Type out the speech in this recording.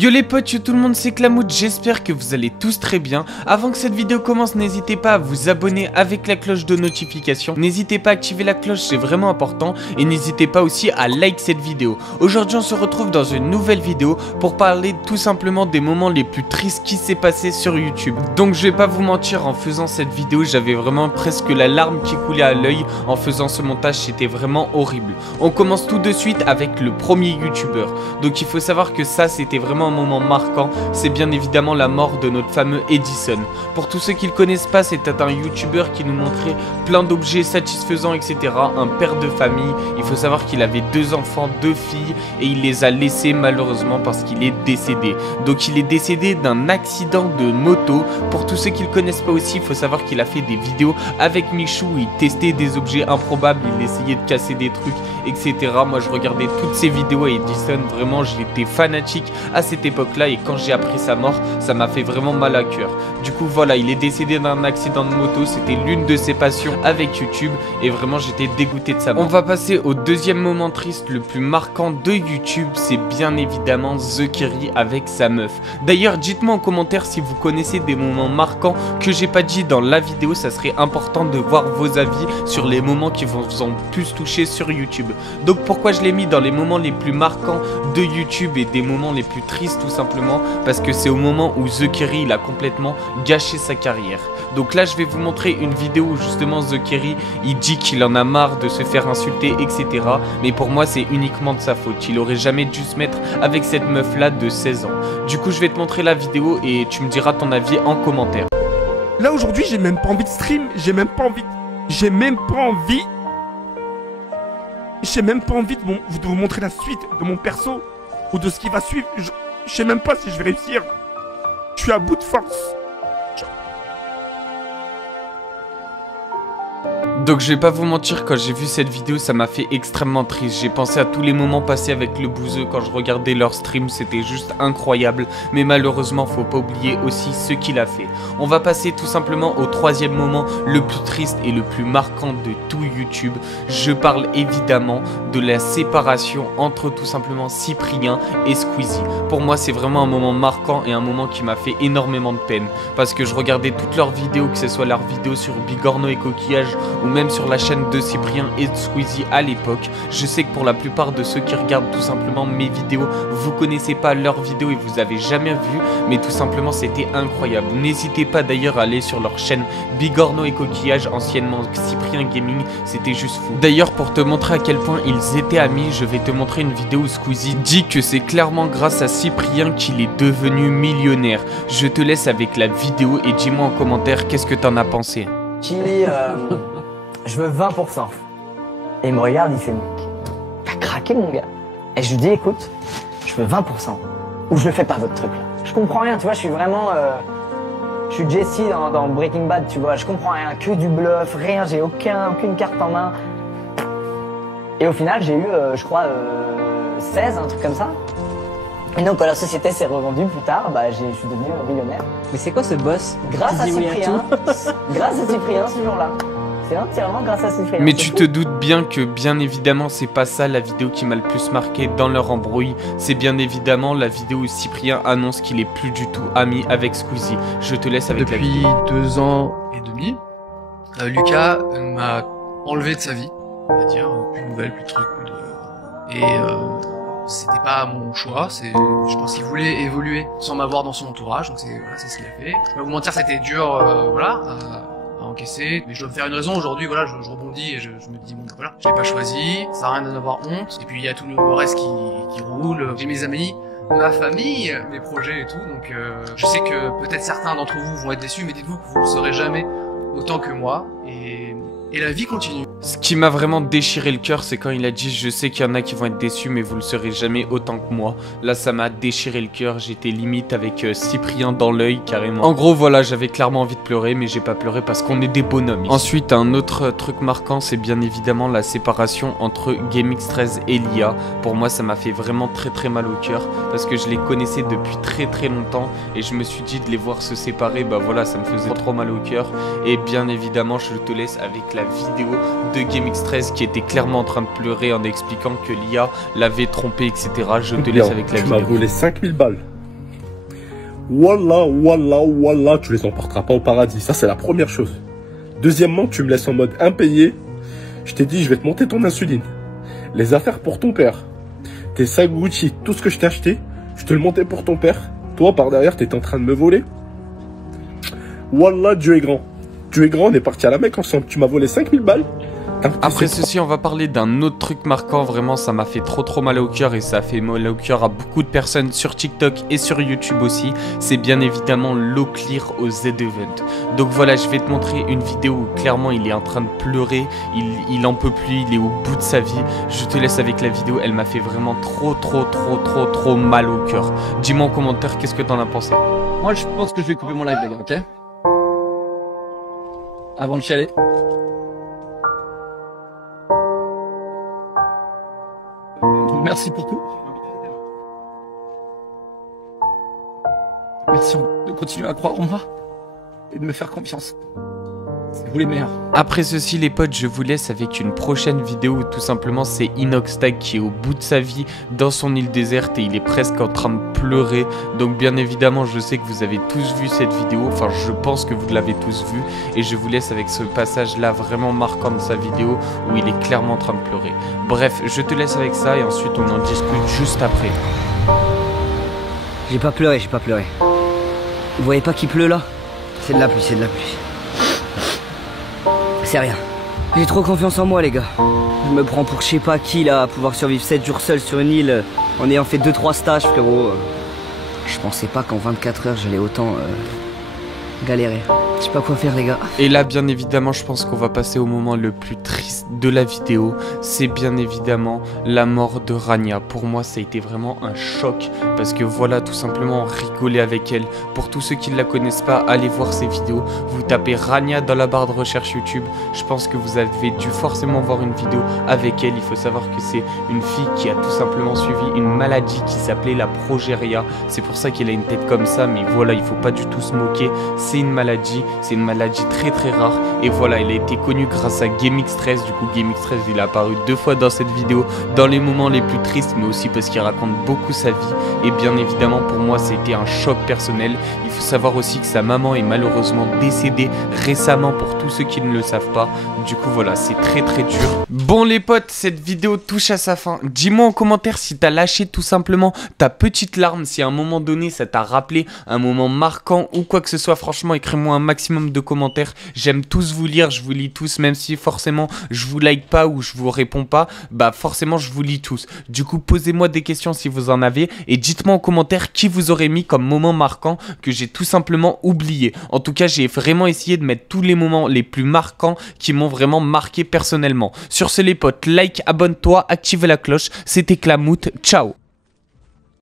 Yo les potes, yo tout le monde, c'est Clamoud, j'espère que vous allez tous très bien. Avant que cette vidéo commence, n'hésitez pas à vous abonner avec la cloche de notification. N'hésitez pas à activer la cloche, c'est vraiment important. Et n'hésitez pas aussi à like cette vidéo. Aujourd'hui on se retrouve dans une nouvelle vidéo pour parler tout simplement des moments les plus tristes qui s'est passé sur YouTube. Donc je vais pas vous mentir, en faisant cette vidéo, j'avais vraiment presque la larme qui coulait à l'œil. En faisant ce montage, c'était vraiment horrible. On commence tout de suite avec le premier youtubeur. Donc il faut savoir que ça c'était vraiment un moment marquant, c'est bien évidemment la mort de notre fameux Edison. Pour tous ceux qui le connaissent pas, c'était un youtubeur qui nous montrait plein d'objets satisfaisants, etc. Un père de famille. Il faut savoir qu'il avait 2 enfants, 2 filles, et il les a laissés malheureusement parce qu'il est décédé. Donc il est décédé d'un accident de moto. Pour tous ceux qui le connaissent pas aussi, il faut savoir qu'il a fait des vidéos avec Michou, il testait des objets improbables, il essayait de casser des trucs, etc. Moi je regardais toutes ces vidéos à Edison, vraiment j'étais fanatique à cette époque-là, et quand j'ai appris sa mort, ça m'a fait vraiment mal à cœur. Du coup voilà, il est décédé d'un accident de moto, c'était l'une de ses passions avec YouTube, et vraiment j'étais dégoûté de sa mort. On va passer au deuxième moment triste le plus marquant de YouTube, c'est bien évidemment TheKerry avec sa meuf. D'ailleurs dites-moi en commentaire si vous connaissez des moments marquants que j'ai pas dit dans la vidéo, ça serait important de voir vos avis sur les moments qui vous ont plus touché sur YouTube. Donc pourquoi je l'ai mis dans les moments les plus marquants de YouTube et des moments les plus tristes, tout simplement parce que c'est au moment où TheKerry il a complètement gâché sa carrière. Donc là je vais vous montrer une vidéo où justement TheKerry il dit qu'il en a marre de se faire insulter, etc. Mais pour moi c'est uniquement de sa faute, il aurait jamais dû se mettre avec cette meuf là de 16 ans. Du coup je vais te montrer la vidéo et tu me diras ton avis en commentaire. Là aujourd'hui j'ai même pas envie de stream, j'ai même pas envie de vous montrer la suite de mon perso ou de ce qui va suivre. Je sais même pas si je vais réussir. Je suis à bout de force. Donc je vais pas vous mentir, quand j'ai vu cette vidéo ça m'a fait extrêmement triste. J'ai pensé à tous les moments passés avec le bouseux quand je regardais leur stream, c'était juste incroyable. Mais malheureusement faut pas oublier aussi ce qu'il a fait. On va passer tout simplement au troisième moment le plus triste et le plus marquant de tout YouTube. Je parle évidemment de la séparation entre tout simplement Cyprien et Squeezie. Pour moi c'est vraiment un moment marquant et un moment qui m'a fait énormément de peine. Parce que je regardais toutes leurs vidéos, que ce soit leurs vidéos sur Bigorneau et Coquillage ou même sur la chaîne de Cyprien et de Squeezie à l'époque. Je sais que pour la plupart de ceux qui regardent tout simplement mes vidéos, vous connaissez pas leurs vidéos et vous avez jamais vu, mais tout simplement c'était incroyable. N'hésitez pas d'ailleurs à aller sur leur chaîne Bigorneau et Coquillage, anciennement Cyprien Gaming, c'était juste fou. D'ailleurs pour te montrer à quel point ils étaient amis, je vais te montrer une vidéo où Squeezie dit que c'est clairement grâce à Cyprien qu'il est devenu millionnaire. Je te laisse avec la vidéo et dis-moi en commentaire qu'est-ce que t'en as pensé. Chili, je veux 20%. Et il me regarde, il fait, t'as craqué mon gars. Et je lui dis, écoute, je veux 20%. Ou je le fais pas votre truc là. Je comprends rien, tu vois, je suis vraiment... je suis Jesse dans Breaking Bad, tu vois, je comprends rien, que du bluff, rien, j'ai aucune carte en main. Et au final, j'ai eu, je crois, 16, un truc comme ça. Et donc quand la société s'est revendue plus tard, bah, je suis devenu millionnaire. Mais c'est quoi ce boss? Grâce à Cyprien, grâce à Cyprien ce jour-là. C'est entièrement grâce à Cyprien. Mais tu te doutes bien que bien évidemment c'est pas ça la vidéo qui m'a le plus marqué dans leur embrouille. C'est bien évidemment la vidéo où Cyprien annonce qu'il est plus du tout ami avec Squeezie. Je te laisse avec la vidéo. Depuis 2 ans et demi, Lucas m'a enlevé de sa vie. On va dire, plus de nouvelles, plus de trucs, plus de... Et c'était pas mon choix, je pense qu'il voulait évoluer sans m'avoir dans son entourage, donc c'est ce qu'il a fait. Je vais pas vous mentir, c'était dur, voilà, à encaisser, mais je dois me faire une raison aujourd'hui, voilà, je rebondis et je me dis bon voilà, je l'ai pas choisi, ça sert à rien d'en avoir honte, et puis il y a tout le reste qui roule, j'ai mes amis, ma famille, mes projets et tout, donc je sais que peut-être certains d'entre vous vont être déçus, mais dites-vous que vous ne le serez jamais autant que moi, et la vie continue. Ce qui m'a vraiment déchiré le cœur, c'est quand il a dit « Je sais qu'il y en a qui vont être déçus, mais vous le serez jamais autant que moi ». Là, ça m'a déchiré le cœur, j'étais limite avec Cyprien dans l'œil, carrément. En gros, voilà, j'avais clairement envie de pleurer, mais j'ai pas pleuré parce qu'on est des bonhommes ici. Ensuite, un autre truc marquant, c'est bien évidemment la séparation entre GameX13 et Lia. Pour moi, ça m'a fait vraiment très mal au cœur, parce que je les connaissais depuis très longtemps, et je me suis dit de les voir se séparer, bah voilà, ça me faisait trop mal au cœur. Et bien évidemment, je te laisse avec la vidéo de GameX13 qui était clairement en train de pleurer en expliquant que Lia l'avait trompé, etc. Je te laisse avec la vidéo. Tu m'as volé 5000 balles. Wallah, wallah, wallah, tu les emporteras pas au paradis. Ça, c'est la première chose. Deuxièmement, tu me laisses en mode impayé. Je t'ai dit, je vais te monter ton insuline. Les affaires pour ton père. Tes sacs Gucci, tout ce que je t'ai acheté, je te le montais pour ton père. Toi, par derrière, t'étais en train de me voler. Wallah, Dieu est grand. Dieu est grand, on est parti à la Mecque ensemble. Tu m'as volé 5000 balles. Après ceci, on va parler d'un autre truc marquant. Vraiment, ça m'a fait trop mal au cœur et ça a fait mal au cœur à beaucoup de personnes sur TikTok et sur YouTube aussi. C'est bien évidemment Leclerc au Z-Event. Donc voilà, je vais te montrer une vidéo où clairement il est en train de pleurer. Il en peut plus, il est au bout de sa vie. Je te laisse avec la vidéo, elle m'a fait vraiment trop mal au cœur. Dis-moi en commentaire qu'est-ce que t'en as pensé. Moi, je pense que je vais couper mon live, les gars, ok? Avant de chialer. Merci pour tout. Merci de continuer à croire en moi et de me faire confiance. C'est vous les meilleurs. Après ceci les potes, je vous laisse avec une prochaine vidéo où tout simplement c'est Inoxtag qui est au bout de sa vie dans son île déserte et il est presque en train de pleurer. Donc bien évidemment je sais que vous avez tous vu cette vidéo, enfin je pense que vous l'avez tous vu et je vous laisse avec ce passage là vraiment marquant de sa vidéo où il est clairement en train de pleurer. Bref, je te laisse avec ça et ensuite on en discute juste après. J'ai pas pleuré, j'ai pas pleuré. Vous voyez pas qu'il pleut là? C'est de la pluie, c'est de la pluie. C'est rien. J'ai trop confiance en moi les gars. Je me prends pour je sais pas qui là, à pouvoir survivre 7 jours seul sur une île en ayant fait 2-3 stages frérot. Je pensais pas qu'en 24 heures j'allais autant galérer. Je sais pas quoi faire les gars. Et là bien évidemment je pense qu'on va passer au moment le plus triste de la vidéo. C'est bien évidemment la mort de Rania. Pour moi ça a été vraiment un choc. Parce que voilà tout simplement rigoler avec elle. Pour tous ceux qui ne la connaissent pas, allez voir ses vidéos. Vous tapez Rania dans la barre de recherche YouTube. Je pense que vous avez dû forcément voir une vidéo avec elle. Il faut savoir que c'est une fille qui a tout simplement suivi une maladie qui s'appelait la progéria. C'est pour ça qu'elle a une tête comme ça. Mais voilà, il faut pas du tout se moquer. C'est une maladie très rare. Et voilà, elle a été connue grâce à GameXtress. Du coup GameXtress il a apparu 2 fois dans cette vidéo. Dans les moments les plus tristes mais aussi parce qu'il raconte beaucoup sa vie. Et bien évidemment pour moi c'était un choc personnel. Il faut savoir aussi que sa maman est malheureusement décédée récemment pour tous ceux qui ne le savent pas. Du coup voilà, c'est très dur. Bon les potes, cette vidéo touche à sa fin. Dis-moi en commentaire si t'as lâché tout simplement ta petite larme, si à un moment donné ça t'a rappelé un moment marquant ou quoi que ce soit. Franchement écris-moi un maximum de commentaires. J'aime tous vous lire, je vous lis tous, même si forcément je vous like pas ou je vous réponds pas, bah forcément je vous lis tous. Du coup posez-moi des questions si vous en avez et dites-moi en commentaire qui vous aurait mis comme moment marquant que j'ai tout simplement oublié. En tout cas j'ai vraiment essayé de mettre tous les moments les plus marquants qui m'ont vraiment marqué personnellement. Sur ce les potes, like, abonne-toi, active la cloche, c'était Clamout, ciao.